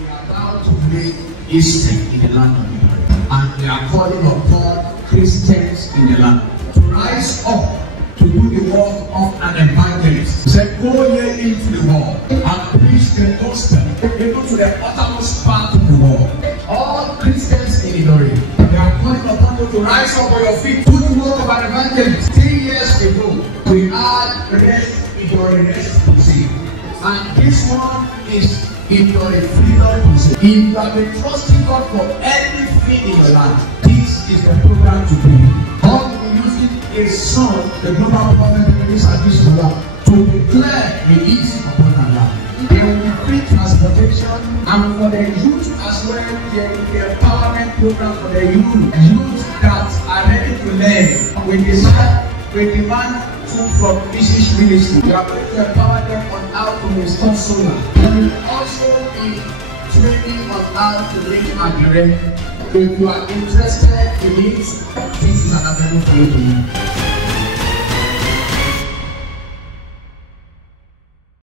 We are about to make history in the land of Israel, and we are calling upon Christians in the land to rise up to do the work of an evangelist. Say, go ye into the world and preach the gospel, even to the uttermost part of the world. All Christians in Ilorin, we are calling upon you to rise up on your feet, do the work of an evangelist. 3 years ago, we had rest Ilorin Rest Crusade, and this one is Ilorin Freedom Crusade. If you have been trusting God for everything in your life, this is the program to do. God will be using a song, the global government release and this program, to declare release upon our land. There will be free transportation, and for the youth as well, there will be an empowerment program for the youth that are ready to learn. We demand food from business ministry. We are going to empower them on how to install solar. We will also be training on how to make agri. If you are interested in it, this is an avenue for you to do.